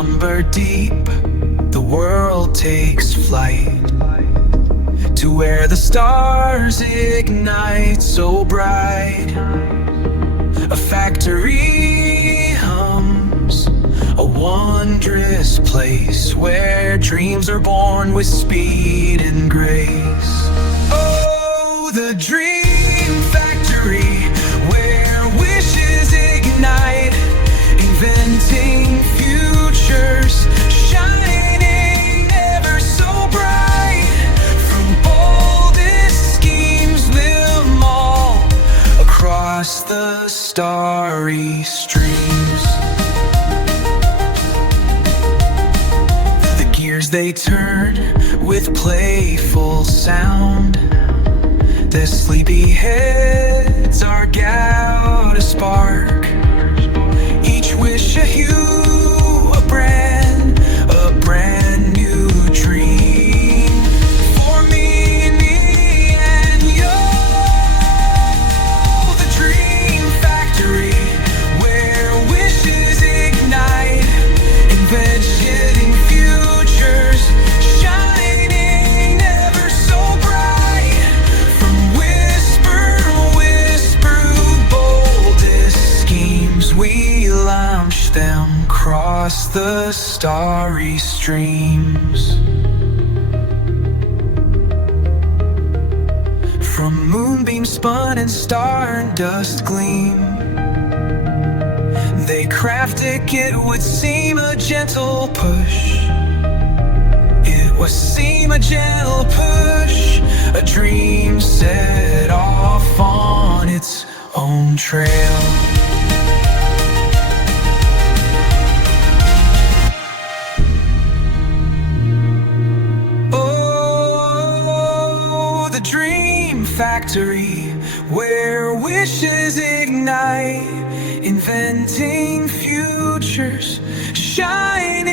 slumber deep, the world takes flight to where the stars ignite so bright. A factory hums, a wondrous place where dreams are born with speed and grace. Oh, the dream factory, where wishes ignite, inventing futures, shining ever so bright. From boldest schemes, limn all across the starry streams. The gears they turn with playful sound, their sleepy heads arc out a spark. Each wish a hue, a brand new dream for me and you. The dream factory, where wishes ignite, inventing futures, shining ever so bright. From whisper, boldest schemes, we launch them across the starry streams. From moonbeams spun and star and dust gleam, they crafted it would seem a gentle push. It would seem a gentle push, a dream set off on its own trail. Dream factory, where wishes ignite, inventing futures, shining